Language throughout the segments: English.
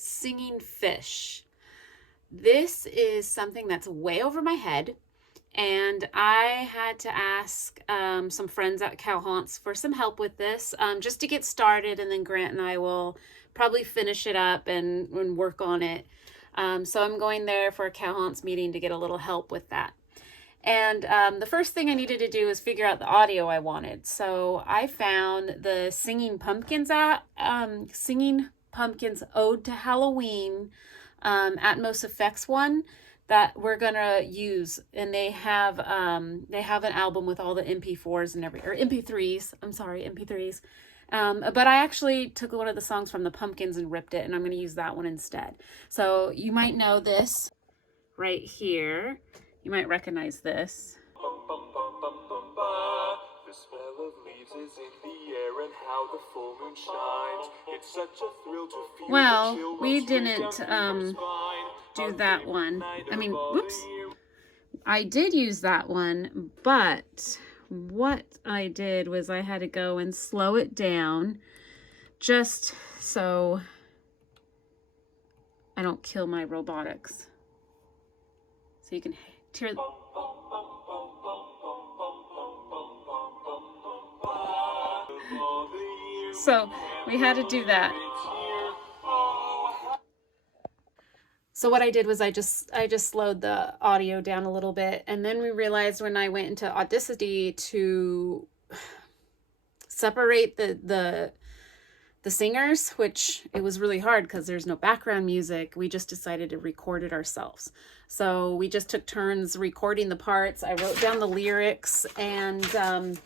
singing fish. This is something that's way over my head, and I had to ask some friends at Cow Haunts for some help with this, just to get started, and then Grant and I will probably finish it up and work on it. So I'm going there for a Cow Haunts meeting to get a little help with that. And the first thing I needed to do was figure out the audio I wanted. So I found the Singing Pumpkins Ode to Halloween Atmos FX one that we're gonna use, and they have an album with all the MP4s and MP3s. I'm sorry, MP3s. But I actually took one of the songs from the Pumpkins and ripped it, and I'm gonna use that one instead. So you might know this right here. You might recognize this. The smell of leaves is in the air and how the full moon shines. It's such a thrill to feel. Well, we didn't do that one. I mean, whoops. I did use that one, but what I did was I had to go and slow it down just so I don't kill my robotics. So you can hear. So we had to do that. So what I did was I just slowed the audio down a little bit, and then we realized when I went into Audacity to separate the singers, which it was really hard because there's no background music, we just decided to record it ourselves. So we just took turns recording the parts. I wrote down the lyrics, and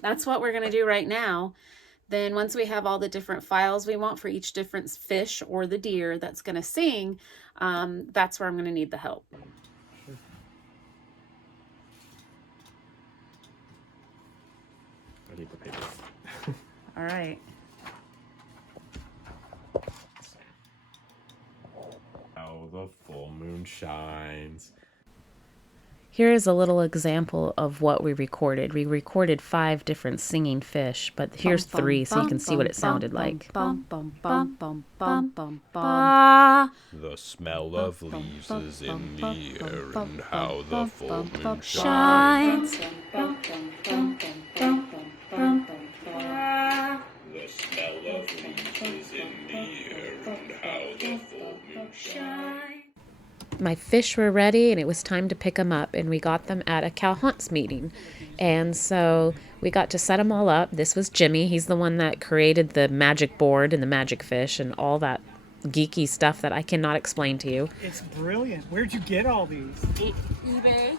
that's what we're going to do right now. Then once we have all the different files we want for each different fish or the deer that's going to sing, that's where I'm going to need the help. I need the paper. All right. How the full moon shines. Here is a little example of what we recorded. We recorded 5 different singing fish, but here's 3 so you can see what it sounded like. The smell of leaves is in the air and how the full moon shines. The smell of leaves is in the air and how the full moon shines. My fish were ready, and it was time to pick them up, and we got them at a Cow Haunts meeting. And so we got to set them all up. This was Jimmy. He's the one that created the magic board and the magic fish and all that geeky stuff that I cannot explain to you. It's brilliant. Where'd you get all these? eBay.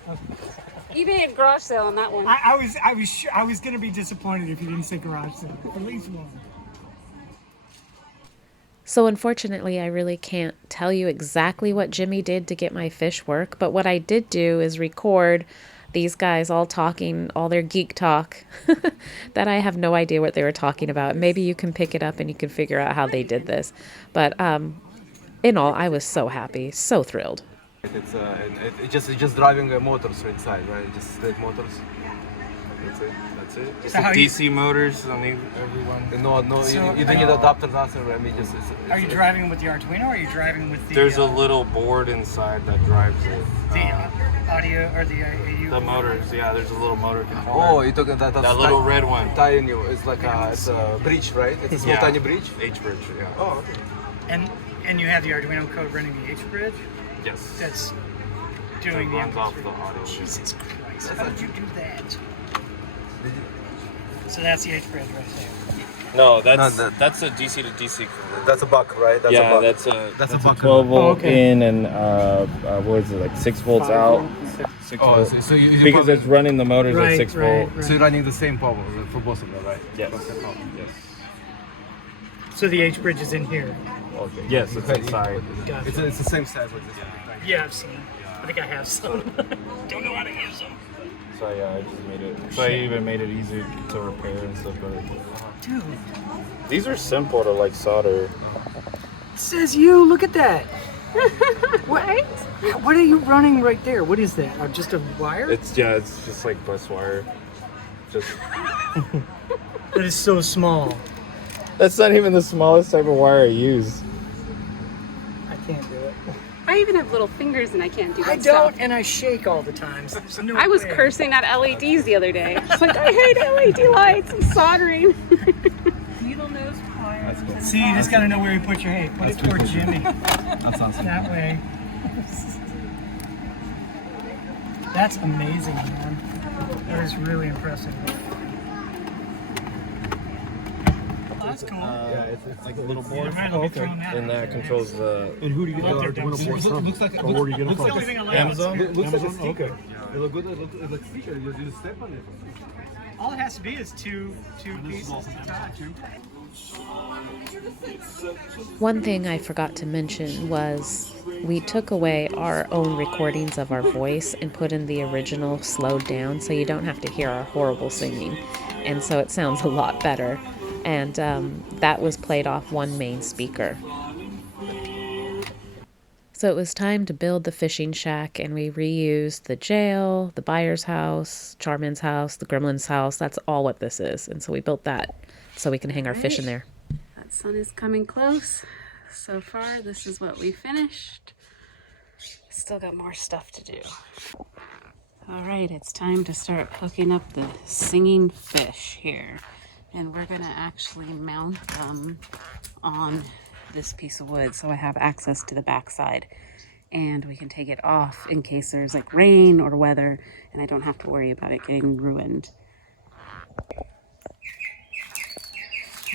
eBay and garage sale on that one. I was going to be disappointed if you didn't say garage sale. At least one. So unfortunately, I really can't tell you exactly what Jimmy did to get my fish work, but what I did do is record these guys all talking, all their geek talk, that I have no idea what they were talking about. Maybe you can pick it up and you can figure out how they did this. But in all, I was so happy, so thrilled. It's just driving motors inside, right? Just straight motors. That's it. It's the DC motors on everyone. No, you don't need adapters answer. I mean, Are you driving with the Arduino, or are you driving with the? There's a little board inside that drives it. The audio or the AU. The motors, yeah. There's a little motor controller. Oh, you're talking that little red one. Tiny. It's like it's a bridge, right? It's a small tiny bridge. H bridge, yeah. Oh, okay. And you have the Arduino code running the H bridge. Yes. That's doing the runs off the audio. Jesus Christ! How did you do that? So that's the H bridge right there. No, that's a DC to DC converter. That's a buck, right? That's yeah, a buck. that's a buck. 12 volt okay. in and what is it, like 6 volts out? 6 volts. So you Because it's running the motors Right, at 6 right, volt. right. So you're running the same power for both of them, right? Yes. Yes. So the H bridge is in here. Okay. Yes, it's inside. Gotcha. It's the same size like this. Yeah, I've seen it. I think I have some. Don't know how to use them. So yeah, I just made it. So I even made it easier to repair and stuff. But Dude, these are simple to like solder. it says you. Look at that. What? What are you running right there? What is that? Just a wire? It's just like bus wire. Just. That is so small. That's not even the smallest type of wire I use. I can't do it. I even have little fingers and I can't do that I stuff. don't, and I shake all the time. So there's no I was way. cursing at LEDs the other day. I was like, I hate LED lights. I'm soldering. Needle nose pliers. That's cool. See, you just gotta know where you put your hay. Put it toward Jimmy. That's awesome. That way. That's amazing, man. That is really impressive. That's cool. Yeah, it's like a little board. And that controls the. And who do you get the board from? Looks like Or where do you get it from? Amazon. It looks like a sticker. Okay. It looks good. It looks like a sticker. You just step on it. All it has to be is two pieces attached. One thing I forgot to mention was we took away our own recordings of our voice and put in the original slowed down so you don't have to hear our horrible singing. And so it sounds a lot better. And that was played off one main speaker. So it was time to build the fishing shack, and we reused the jail, the buyer's house, Charmin's house, the gremlin's house. That's all what this is. And so we built that so we can hang our fish in there. That sun is coming close. So far, this is what we finished. Still got more stuff to do. All right, it's time to start hooking up the singing fish here. And we're gonna actually mount them on this piece of wood so I have access to the backside. And we can take it off in case there's like rain or weather and I don't have to worry about it getting ruined.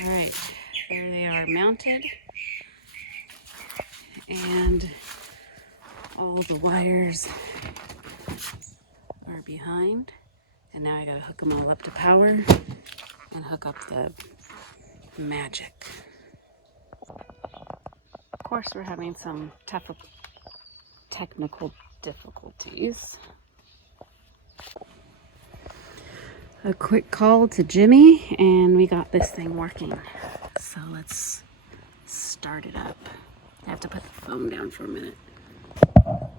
All right, there they are mounted. And all the wires are behind. And now I gotta hook them all up to power and hook up the magic. Of course, we're having some technical difficulties. A quick call to Jimmy, and we got this thing working. So let's start it up. I have to put the phone down for a minute.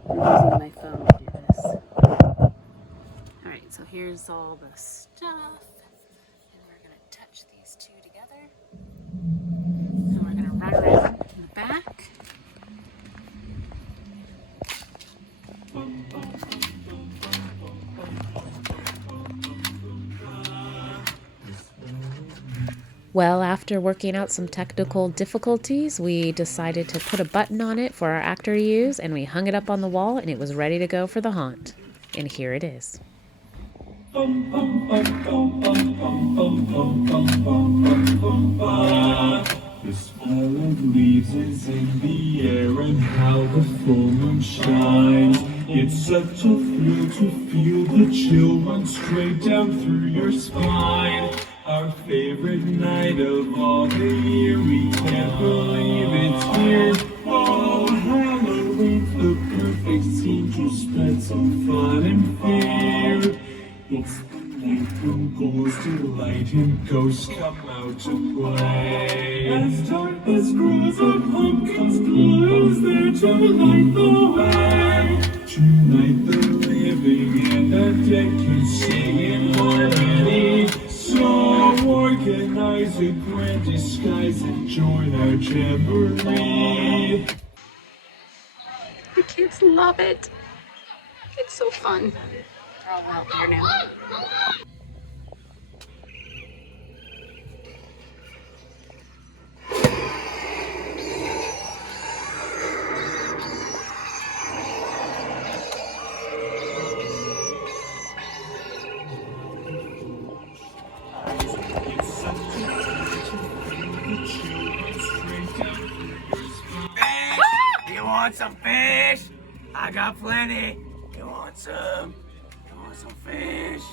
I'm using my phone to do this. All right, so here's all the stuff. Touch these two together. And we're going to run around in the back. Well, after working out some technical difficulties, we decided to put a button on it for our actor to use, and we hung it up on the wall, and it was ready to go for the haunt. And here it is. The smell of leaves is in the air, and how the full moon shines. It's such a thrill to feel the chill run straight down through your spine. Our favorite night of all the year, we can't believe it's here. Oh, Halloween's the perfect scene to spread some fun and fear. It's the night when ghouls delight and ghosts come out to play. As darkness grows and pumpkins glow, is there to light the way. Tonight the living and the dead can sing in harmony. So organize a grand disguise and join our jamboree. The kids love it. It's so fun. They're all out there now. You want some fish? I got plenty. You want some? You want some fish?